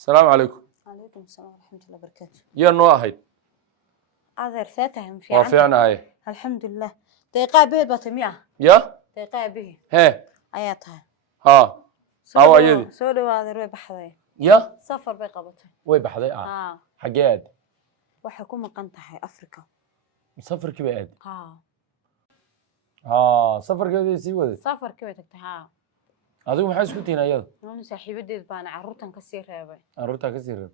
السلام عليكم. عليكم السلام ورحمة الله وبركاته. يا نواهيد عذر فاتهم في وافعنا هاي الحمد لله. دقيقة به بطمية. يا دقيقة به. هي آياتها. ها أو يدي. سوري وهذا روي بحذي. يا سفر بقبته. وي بحذي حاجات. وحكومة قنطحة أفريقيا. سفر كبير. سفر كبير سوى. سفر كبير تكتها. هذا ما حاسس كنتين أيضا. أنا صاحبي ديد بنا عروتن كسير هاي. عروتها كسير.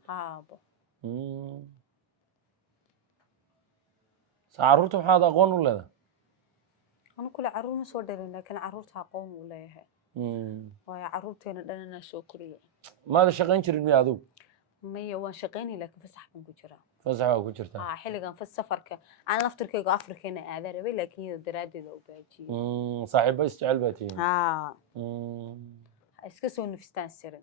عروتهم هذا قون ولا ذا؟ أنا كل عروت مسوي درين لكن عروتها قون ولا هي. ويا عروتين لنا سو كريه. ماذا شقين شرين مي عدو؟ مية وشقيني لكن فسح من كجرا. فسح من كجرا. حلو كان في السفر أنا نفترض كيجو أفريقيا أنا ربي لكن يدرادي ذو باجي. صاحب بس تعال باتين. اسكسو نفستان سرن.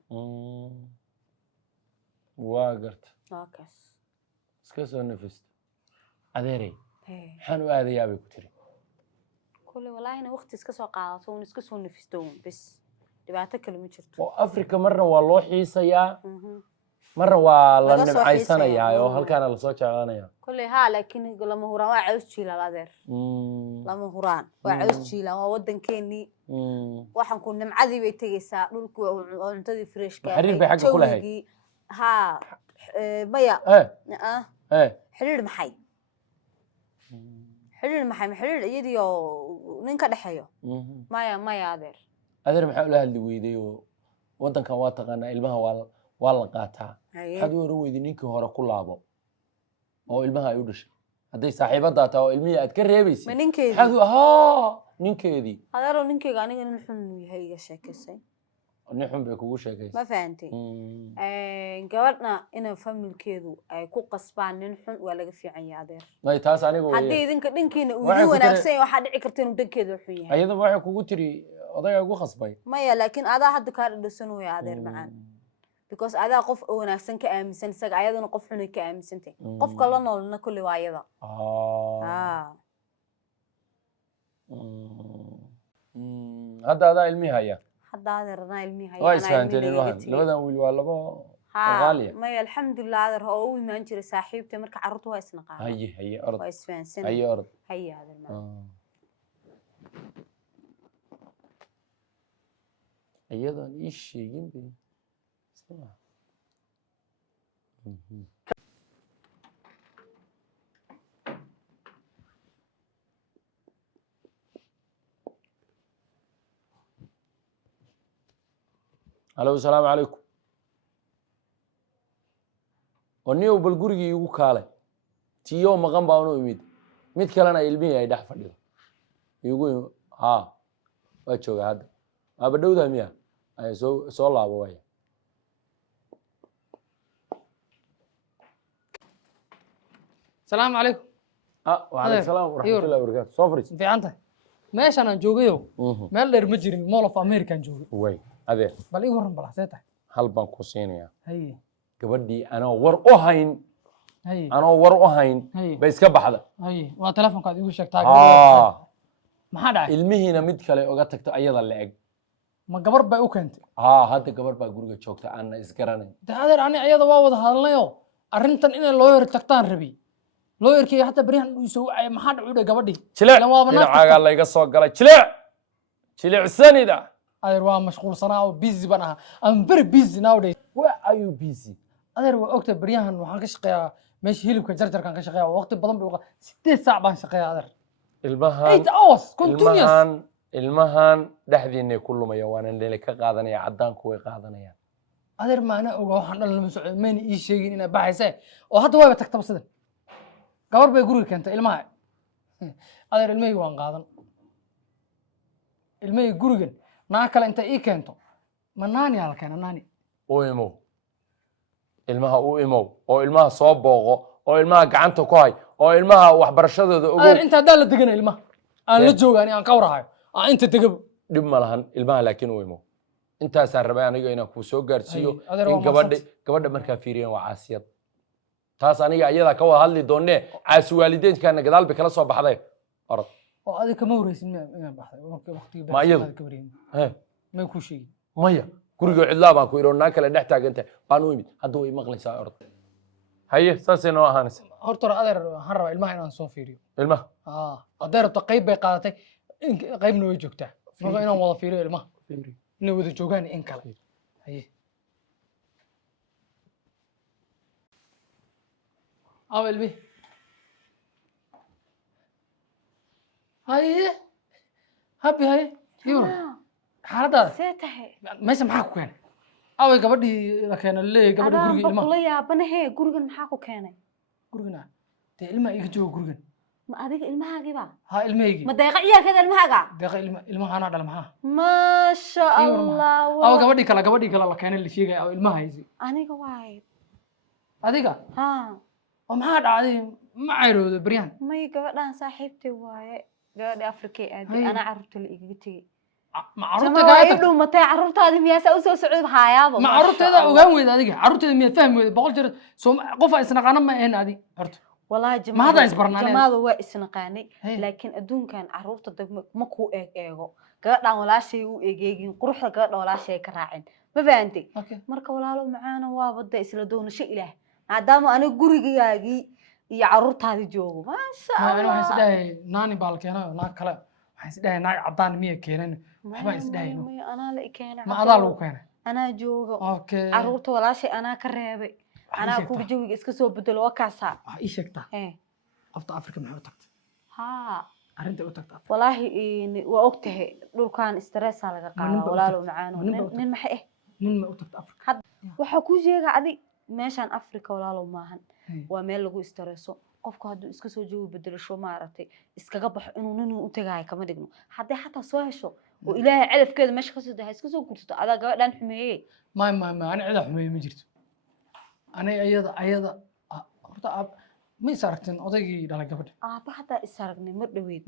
واقرت. واكس. اسكسو نفست. أدري. حنو هذا يابي كتير. كل والله أنا وقت اسكسو قاطون اسكسو نفستون بس. دبعتك اللي مشرت. وأفريقيا مرة والله حيسيا. مرة والله نبعي سنة يا وهل كان الصوت شغالة يا. كلها لكن لما هو رواع عاوز شيلا لادر. لما هوران وعاوز شيلا وودن كيني. waxaan ku nimcadii bay tagaysaa dhulku cuntadii fresh ka xiriir bay xagga ku lahayd maya xiriir maxay xiriir iyadii oo nin ka dhaxeeyo maya adeer maxaa ula hadli weyday oo wadankan waa taqaanaa ilmaha waa la qaataa waxaad u oran weyday ninkii hore ku laabo oo ilmaha ay u dhashay hadday saaxiibada taa oo ilmihii aad ka reebaysay ninkeedii adeero ninkeyga aniga nin xun yahay iga sheekaysay nin xun bay kugu sheekaysay ma fahantay gabadhna ina familkeedu ay ku qasbaan nin xun waa laga fiican yahay adeer may taas aniga way haddii idinka dhankiina uu idin wanaagsan waxaa dhici karta inuu dhankeedu xun yahay ayada waxay kugu tiri odayga ugu qasbay maya laakiin adaa hadda kaa dhadhasan weeya adeer macaan because adaa qof wanaagsan ka aaminsan isaga ayadana qof xun ka aaminsantay qofka la noolna kulli waa ayada hadda adaa ilmi haya hadda adeerna ilmi haya waa isfahanteen ilmahan labadan wiil waa labo qaaliya maya alxamdulillah adeer oo u imaan jiray saaxiibtay marka carruurtu waa isnaqaan haye orod waa isfahansan haye orod haye adeer macaan ayadan ii sheegin bay الو السلام عليكم ونيو بالغورغي igu kaalay tiyo maqan baa inuu imid mid kalena ilmihi ay dhax fadhido igu waa jooga hadda aba dhowda miya ay soo laabo way السلام عليكم وعليكم السلام ورحمة الله وبركاته صفري في عنده ماشي أنا جوجيو ما اللي رمجري مول في أمريكا جوجي وي أذير بل إيه ورم بلحسيته هل بنكوسينيا هي قبدي أنا ورقهين هي أنا ورقهين بس كبحدا هي وتلفون قاعد يقول شك تاجر ما حدا المهنة مدخلة وقتك أيضا لعق ما قبر بقى أنت هذا قبر بقى جورج شوكتا أنا إسكراني ده هذا أنا أيضا واضح هذا يو أرنتن إن اللوير تكتان ربي لويركي حتى بريان يسوي ما حد عوده قبدي شلع أنا عاقل الله يقص وقال شلع السنة ده أدر مشغول صناعة بيزي بناها I'm very busy nowadays where are you busy أدر وقت بريان وحنا كشقيا مش هيلو كجرجر كان كشقيا وقت بدن بيوقع 6 ساعة بان شقيا أدر المهان 8 hours continuous المهان دحديني كله ما يوانا اللي كقاضنا يا عدان كوي قاضنا يا أدر ما أنا وحنا المسؤول مين يشيء إنه بحثه وهذا هو بتكتب صدق قبر بيقولوا كنت الماء أدر الماء وان قاضن الماء يقولون ناكل أنت إيه كنتو مناني على كنا ناني أويمو الماء أويمو أو الماء صوب بوغو أو الماء قعنتو كوي أو الماء وحبرشة ذو أدر أنت دال دقنا الماء أنا لجوا يعني أنا كورها أنت تجيب دم ملهن الماء لكن أويمو أنت سر بيان يجينا كوسو قرسيو إن قبض مركب فيرين وعاسيات taas aniga ayada ka wada hadli doonee caas waalideedkana gadaal bay kala soo baxday orod oo adiga kama wareysin ma baxday waqtiga ma iyadu ma ku sheegay maya guriga cidlaa baan ku idhi oo naa kale dhex taagantahay baan u imid hadda way maqlaysaa orod haye saasay noo ahaanaysa horta hore adeer waxaan rabaa ilmaha inaan soo fiiriyo ilmaha adeer rabto qayb bay qaadatay qaybna way joogtaa marka inaan wada fiiriyo ilmaha inay wada joogaan in kale haye aw ilmi haye habi haye yuro xaaladaada see tahay meesha maxaa ku keenay away gabadhii la keenay leeyahay gabadha guriga ilmaha la yaabanahe gurigan maxaa ku keenay gurigana dee ilmaha iga jooga gurigan ma adiga ilmahaagiiba ha ilmahaygi ma deeqa ciyaalkeeda ilmahaaga deeqa ilmaha anaa dhala maxaa maasha allah aw gabadhii kale la keenay la sheegay aw ilmaha haysi aniga waay adiga ha oo maxaa dhacday ma cayroodo baryan may gabadhan saaxiibtay waaye gabadha Afrika aad ana carruurta la igaga tagay ma carruurta ka idhu matay carruurtaadi miyaasa u soo socod hayaaba ma carruurteeda ogaan weyd adiga carruurteeda miyaad fahmi weyd boqol jeer soo qof ay isnaqaana ma ahayn adi horta والله جماعة وإسنقاني لكن أدون كان عروض الدم مكو إيجو قرأنا ولا شيء وإيجين قروح قرأنا ولا شيء كراعين ما فهمتي مركب ولا له معانا وابد يسلدون شيء له عدام أنا قريجي يجي يعرض هذه جو ما شاء الله أنا حسيت ناني بالكينا ناك كلا حسيت ناك عطان مية كيرين ما حسيت أنا لا كينا ما أضلوا كينا أنا جو عروض ولا شيء أنا كرهبي أنا أقول جوي إسكسو بدل وكاسا إيش كتا قفت أفريقيا من حوتكت ها أنت أوتكت والله وأوقته لو كان استرس على قاعة ولا لو معانا من محيه من ما أوتكت أفريقيا وحكوا جيجا عادي ماشان أفريقيا ولا لو معهن ومال لو استرسوا qofku haduu iska soo joogo bedelasho ma aragtay iskaga baxo inuu nin u tagaay kama dhigno hatta soo hesho oo ilaahay calafkeeda meesha ka soo dahay iska soo gurto adaa gabadhan xumeeyay ma ana cid xumeeyay ma jirto أنا أيضا horta ma isaragtin odaygii dhalay gabadha aaba hadda isaragnay mar dhaweyd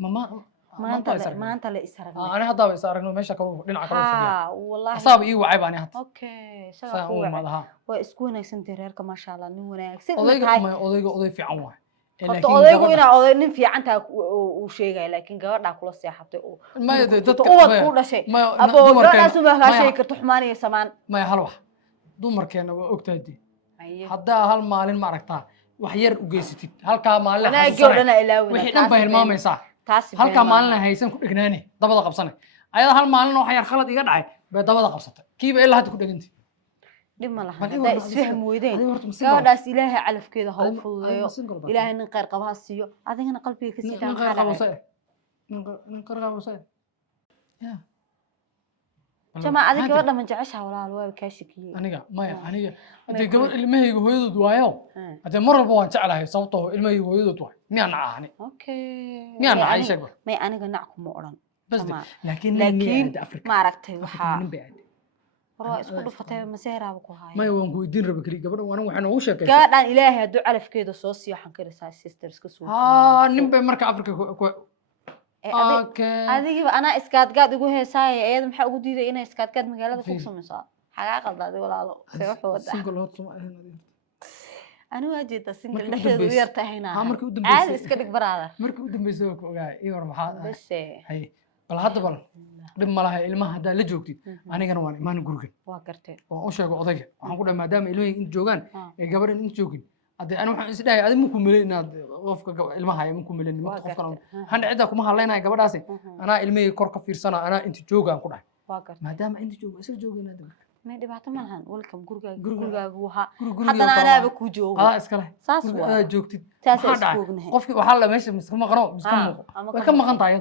maanta la isaragnay ana hadda isaragno meesha kale dhinaca kale fadhiya wallahi asaab ii wacay baan hadda okay saga ku waa isku wanaagsan reerka ma sha Allah nin wanaagsan odayga oday fiican waay horta odaygu ina oday nin fiican taa uu sheegay laakiin gabadha kula seexatay oo ma dadka ku dhashay abo gabadhaas ma ka sheegi karto xumaaniyo samaan ma hal wax dumarkeena waa ogtahay hadda hal maalin ma aragtaa wax yar u geysatid halka maalin wixii dhan bay hilmaamaysaa halka maalin haysan ku dhignaani dabada qabsanay ayada hal maalin wax yar khalad iga dhacay bay dabada qabsatay kiiba ilaa hadda ku dhigantay dhima laha hadda isfahm weydeen gabadhaas ilaahay calafkeeda ha u fududeeyo ilaahay nin qeyr qabaha siiyo adigana qalbiga ka sii kaan xaalay nin qeyr qabaha جماعة هذيك والله من جعشها ولا الواب كاشكية. أنا أنت قبل المهي وهيدود وايو. أنت مرة بوان تعلها صوته المهي وهيدود واي. مين عاني. أوكي. مين عايش أكبر. ما أنا قنعكم مؤرن. بس لكن ما عرفته وحا. رأس كله فتاة مسيرة بكوهاي. ما يوم قيدين ربكري قبل وأنا وحنا وشك. قاعد عن إلهي هدو على فكرة صوصي وحن كده سيسترز كسو. نبي مركب أفريقيا. adiga ana iskaad gaad ugu heesaay ayada maxaa ugu diiday inay iskaad gaad magaalada ku samayso xagaa qaldaday walaalo see wax wada single hot suma ahayn anu wajeeda single dhexdeedu yar tahayna aad iska dhig baraada markii u dambeysay ku ogaay iyo maxaa bas hay bal hadda bal dib malaha ilmaha hada la joogtid anigana waan imaan guriga waa gartay oo u sheego odayga waxaan ku dhamaa maadaama ilmaha in joogan ee gabadhan in joogin hadda ana waxaan isdhahay adiga ma ku maleeynaad qofka ilmaha ay ma ku maleeynin qofka han cida kuma hadlaynaay gabadhaas ana ilmahay kor ka fiirsana ana inta joogan ku dhahay maadaama inta joogo isla joogayna ma dhibaato ma lahan welcome gurigaaga waxa hadana anaaba ku joogo iska leh saas waa joogtid qofki waxa la meesha miska maqno miska muuqo way ka maqan tahay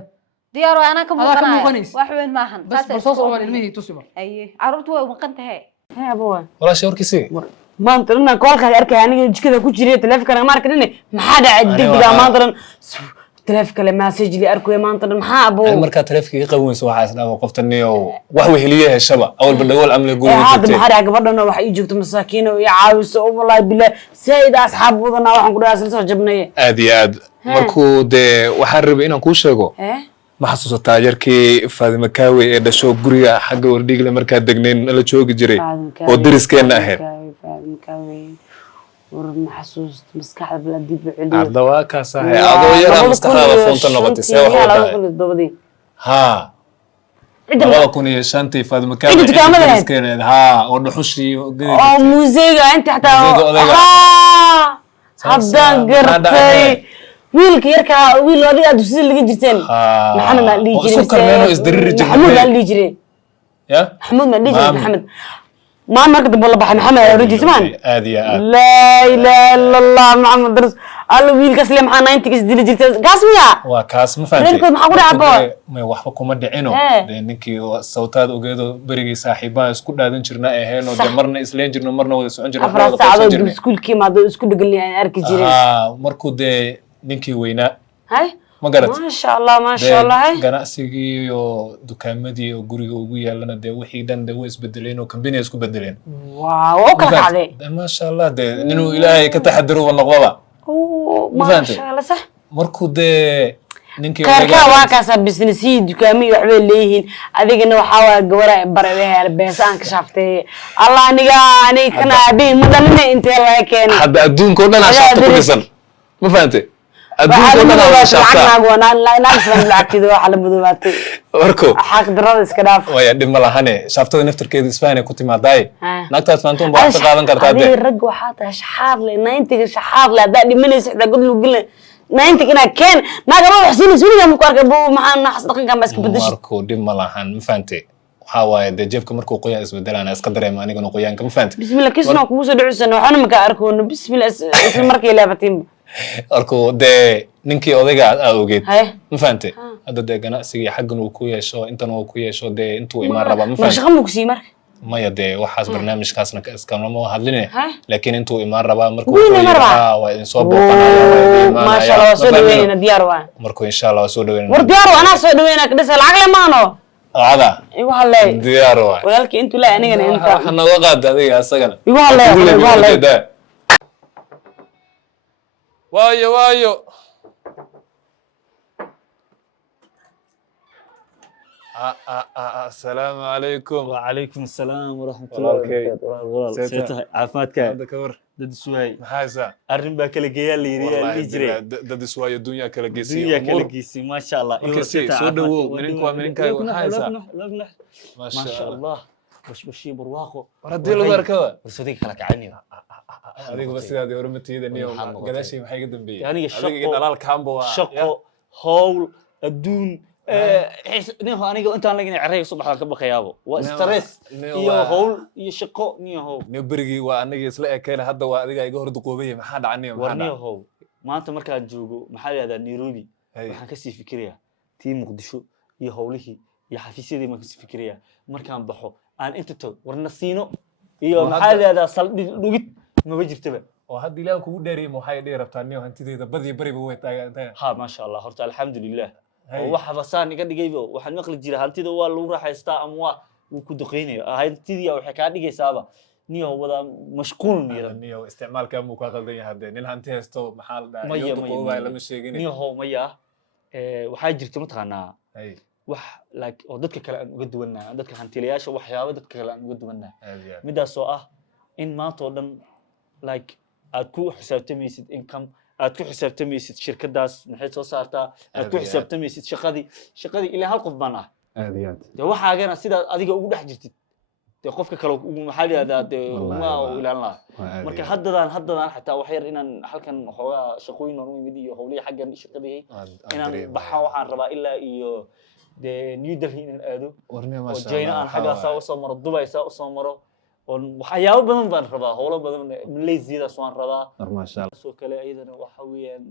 diyaar ana ka muuqanayo wax weyn ma ahan bas soo soo ilmahay tusiba ay carruurtu way maqan tahay هي أبوه ولا شعور كسي ما أنت لنا كل خير أركي يعني جكذا كوتشري تلف كلام ما أركني ما حدا عدك ما أنت تلف كلام ما سجلي أركوي ما أنت ما أبوه المركز تلف كي قوي سواء حاسنا وقفت النية وحوي هليه الشباب أول بدأول عمل يقول هذا ما حدا قبلنا وح يجيب مساكين ويعاوس والله بالله سيد أصحاب وضنا وحن كل أساس جبناه أدي مركو ده وحرب إنه كوشة ما حسوس التاجر كي فاذا مكاوي ده شو بريا حاجة ورديك لمركز دقنين لا شو جري ودرس كنا هير فاذا مكاوي ورم حسوس مسكحة بلادي بعلي عدواك صحيح عدوية مسكحة وفونت النبض سوا ها labada kun iyo shantii Faadimo Kaawe Cidda dukaamada lahayd. iskeed haa oo dhuxushii oo gadi oo muusiga inta xataa Muusiga odayga. haddaan gartay wiilka yarkaa wiil adiga aad dugsiga laga jirteen maxamed baan dhihi jiray isku karneenoo isdariri jirnay maxamuud baan dhihi jiray ya maxamuud baan dhihi jiray maxamed maan marka dambe la baxay maxamed ayaa oran maan aad iyo aad laa ilaaha illa allah maxamed daras alla wiilkaas le maxaa 90 isdili jirtay kaas miya waa kaas ma fahamtay reerkood maxaa ku dhacay ma waxba kuma dhicino ninkii sawtaad ogeedo berigii saaxiibaha isku dhaadan jirna aheeno de marna isleen jirno marna wada socon jirno afar saacadood iskuulkii maado isku dhagan aan arki jiray markuu de ninkii weynaa hay ma garat ma sha Allah ganacsigii iyo dukaamadii oo guriga ugu yaalana de wixii dhan de way isbedeleen oo company isku bedeleen waaw kala kacday ma sha Allah de inuu ilaahay ka taxadiro noqdaba ما شاء الله صح markuu de ninkii karka waa kaasa business dukaamay waxba leeyihiin adigana waxa waa gawara bareeyahay beesaan ka shaaftay Allah aniga kana abeen madalina intee la keenay hadda adduunka oo dhan shaafta ku dhisan ma fahamtay adduunka oo dhan waa shaafta lacagna lacagtiida waxa la mudoobaatay warko xaq darada iska dhaaf way dhib ma lahane shaaftada naftirkeeda Isbaaniya ku timaaday naagtaas maantoon baa ka qaadan kartaa de rag waxa taa shaxaad le 90 shaxaad le hada dhimanaysa xida god lu gilay 90 kana keen naga wax siin suuliga ma ku arkay buu maxaa naxas dhaqanka ma iska bedeshay marko dhib ma lahan ma fahamtay waxa waaye de jeebka markuu qoyaan isbedelaan iska dareemo anigana qoyaanka ma fahamtay bismillah kisna ku soo dhucsana waxana ma ka arkoon bismillah isla markay laabatiin arko de ninkii odayga aad ogeed ma fahamtay hadda de ganacsiga xaggan uu ku yeesho intan uu ku yeesho de intuu imaan raba ma fahamtay shaqo mu ku sii marka maya de waxaas barnaamijkaasna iska ma hadline laakiin intuu imaan raba markuu waa in soo booqanayo waa in imaan ma sha Allah soo dhaweeyna diyaar waa markuu insha Allah soo dhaweeyna war diyaar waa ana soo dhaweeyna ka dhisa lacag le maano ada igu halay diyaar waa walaalkii intuu la anigana inta waxna waqad adiga asagana igu halay waayo السلام عليكم وعليكم السلام ورحمة الله وبركاته والله سيتها عافمتك هذا كور دد سواي محاسة أرن باكل جيال اللي يجري دد سواي الدنيا كلا جيسي الدنيا كلا جيسي ما شاء الله سودو منين كاي محاسة ما شاء الله بشي برواقه ردي له ذركوا رسديك خلك عني هذيك بس هذه ورمتي ذا اليوم قداشي ما حيقدم بي يعني شقو هول الدون نيهو أنا أنت أنا لقيني عريق صباح لك بخيابه وستريس يو هول يشقو نيهو نبرجي وأنا يسلق كيله هذا وأديك يجهر دقوبية ما حد عني ورنيهو ما أنت مركز جوجو محل هذا نيروبي ما كسي فكرية تي مقدشو يهوله يحفيسي دي ما كسي فكرية مركز بحو أنا أنت تو ورنسينو يو محل هذا صل لقيت ما بيجي تبع وهذا اللي أكو داري محاي دير بتاني وأنت تيجي بدي بري بويت ها ما شاء الله هرت الحمد لله waxa basaan iga dhigaybo waxaan maqli jiray hantida waa lagu raaxaystaa ama waa uu ku duqeynay hantidii waxay ka dhigaysaaba niyo wada mashquul miran niyo isticmaalka muu ka qaldan yahay nin hanti haysto maxaa la dhahay qowbay lama sheegin niyo maya waxa jirta mataqaanaa wax like oo dadka kale aan uga duwanaa dadka hantilayaasha waxyaabo dadka kale aan uga duwanaa midaas oo ah in maanta oo dhan like aad ku xisaabtamaysid income aad ku xisaabtamaysid shirkadaas maxay soo saartaa aad ku xisaabtamaysid shaqadii ilaa hal qof baan ah aad iyo aad de waxaagana sida adiga ugu dhex jirtid de qofka kale maxaa yiraahdaa de ma ilaalin lahaa marka haddadaan xataa wax yar inaan halkan xoogaa shaqooyin oo imid iyo howlihi xaggan shirkadii inaan baxaa waxaan rabaa ilaa iyo de New Delhi inaan aado oo China aan xaggaas soo maro Dubai soo maro waxyaabo badan baan rabaa howlo badan Malaysia soo rabaa ma sha Allah soo kale ayadana waxa weeyaan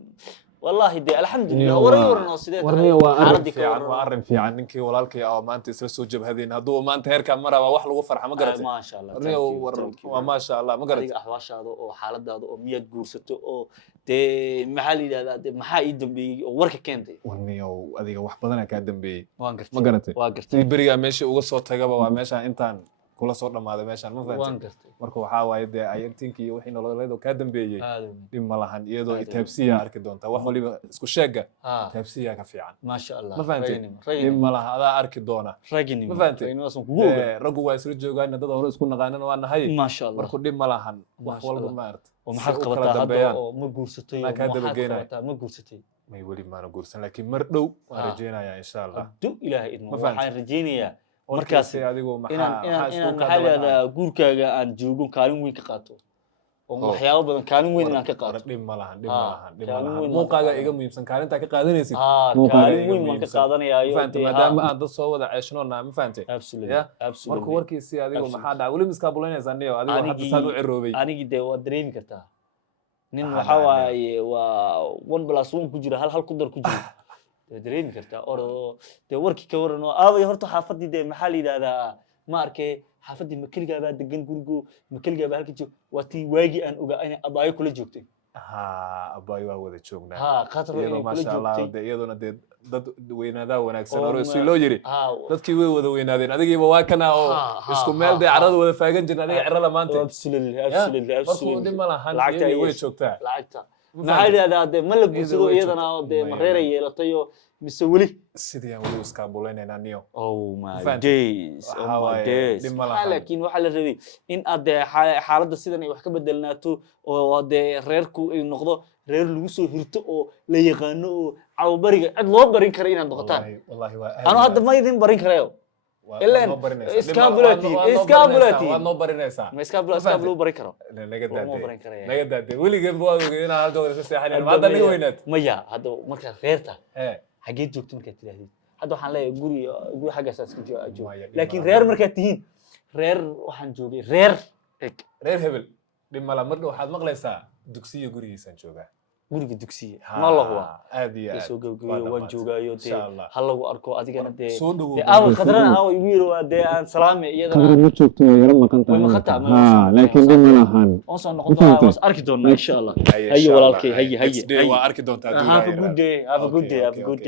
wallahi de alxamdulillah warayna sidee waa arrin fiican ninkii walaalkii ah maanta isla soo jabhadeen haduu maanta heerka maraba wax lagu farxo ma garatay ma sha Allah waa ma sha Allah ma garatay ahwaashaada oo xaaladaada oo miyad guursato oo de maxaa la yiraahdaa de maxaa ii dambeeyay oo warka keentay warniyo adiga wax badan ka dambeeyay ma garatay waa gartay bariga meesha uga soo tagaba waa meesha intaan kula soo dhamaaday meeshan ma fahanteen marka waxa waaye de ayagtinkii wixii nololeedo ka dambeeyay dhib ma lahan iyadoo taabsiya arki doonta wax waliba isku sheega taabsiya ka fiican ma sha Allah ma fahanteen dhib ma laha adaa arki doona ma fahanteen raggu waa isla joogaan dad hore isku naqaanan waa nahay ma sha Allah marka dhib ma lahan wax walba ma aragtay oo maxaad qabataa hadda oo ma guursatay oo maxaad qabataa ma guursatay may weli maana guursan laakiin mar dhow waan rajeynayaa insha Allah du ilaahay idmo Ma fahanti? waxaan rajeynayaa markaas markaas adigu inaan maxaa maxaa leedahay guurkaaga aan joogo kaalin weyn ka qaato oo waxyaabo badan kaalin weyn inaan ka qaato dhib ma lahan kaalin weyn muuqaaga iga muhiimsan kaalinta ka qaadanaysid kaalin weyn baan ka qaadanayaayo fahanti maadaama aan dad soo wada ceeshnoona ma fahanti absolutely Ya? marka warkiisii adigu maxaa dhaca weli miskaa bulaynaysaa niyo adigu hadda saan u ciroobay anigii dee waad dareemi kartaa nin waxa waaye waa 1+1 ku jira hal ku dar ku jira waad dareemi kartaa oo dee warkii ka waran oo aabay horta xaafadii dee maxaa la yidhaahdaa ma arkay xaafadii makeligaa baa degan gurigu makeligaa baa halka joog waa tii waagii aan ogaa inay abaayo kula joogtay abaayo waa wada joognaa qatar iyadoo inay kula maasha Allah joogtay iyaduna dee dad weynaadaa wanaagsan Oo hore si loo yiri dadkii way wada weynaadeen adigiiba waa kana oo isku meel dee carada wada faagan jirna adiga cirada maanta absolutely markuu dib ma lahan lacagta iyadii way joogtaa lacagta maxaa yidhahdaa dee ma la guursado iyadana oo dee mareera yeelatay oo mise weli sidii aan weli iskaa bulaynayna niyo oh my Fahanti? days oh Waxaa my waaye, days dhib ma lahan. laakiin waxaa la rabay in aad dee xaaladda sidan ay wax ka bedelnaato oo dee reerku ay noqdo reer lagu soo hirto oo la yaqaano oo cawbariga cid loo barin kara inaad noqotaan wallahi waa anu hadda ma idin barin karayo ilaan waad noo barinaysaa ma iskaabuloo barin karo naga Looma barin daadee karayo. naga daadee weligeed waad ogey inaan hal joogda iska seexanayn hadda naga weynaad maya hadda markaad reerta ee xageed joogto markaad tidhaahdid hadda waxaan leeyahay guri xaggaasaa iska jooga Maya, dhib laakiin malaha. reer markaad tihiin reer waxaan joogay reer reer hebel dhib mala mar dhow waxaad maqlaysaa dugsiyo gurigiisaan joogaa guriga dugsiga ma la huba aad iyo soo aad gabagabeeyo waan joogaayo dee Insha Allah. ha lagu arko adigana dee soo dhawow dee aawa khadrana aawa igu yiri waa dee aan salaame iyadana ma joogto way yara maqan way tahay maqan tahay ha laakiin dhib ma lahan waan soo noqon doonaa waan arki doonaa insha Allah haye walaalkay haye waa arki doontaa have a good day have a good day have a good day